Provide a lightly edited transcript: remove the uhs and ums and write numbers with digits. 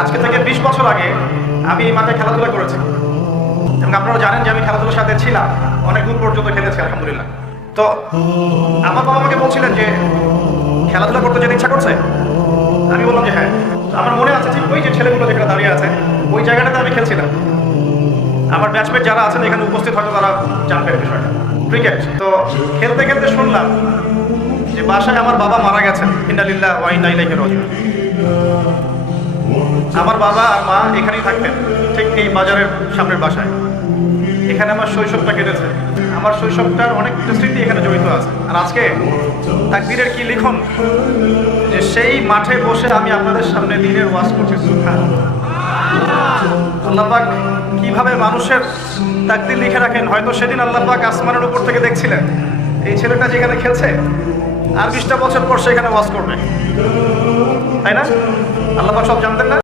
আজকে থেকে 20 বছর আগে আমি এই মাঠে খেলাধুলা করেছি এবং আপনারা জানেন যে আমি খেলাধুলার সাথে ছিলাম, অনেক দূর পর্যন্ত খেলেছি আলহামদুলিল্লাহ। তো আমার বাবা আমাকে বলছিলেন যে খেলাধুলা করতে যেতে ইচ্ছা করছে। আমি বললাম যে হ্যাঁ। আমার মনে আছে ঠিক ওই যে ছেলেগুলো যেখানে দাঁড়িয়ে আছে ওই জায়গাটাতে আমি খেলছিলাম। আমার ব্যাচমেট যারা আছেন এখানে উপস্থিত হয়তো তারা জানবেন বিষয়টা, ক্রিকেট। তো খেলতে খেলতে শুনলাম যে বাসায় আমার বাবা মারা গেছেন, ইন্না লিল্লাহি ওয়া ইন্না ইলাইহি রাজিউন। আমার বাবা আর মা এখানেই থাকতেন, ঠিক এই বাজারের সামনের বাসায়। এখানে আমার শৈশবটা কেটেছে, আমার শৈশবটার অনেক স্মৃতি এখানে জড়িত আছে। আর আজকে তাকবীরের কি লিখন যে সেই মাঠে বসে আমি আপনাদের সামনে দ্বীনের ওয়াজ করছি। সুবহানাল্লাহ। আল্লাহ পাক কিভাবে মানুষের তাকদীর লিখে রাখেন। হয়তো সেদিন আল্লাহ পাক আসমানের উপর থেকে দেখছিলেন এই ছেলেটা যেখানে খেলছে আর 20টা বছর পর সেখানে ওয়াজ করবে, তাই না? আল্লাহ পাক সব জানতেন না?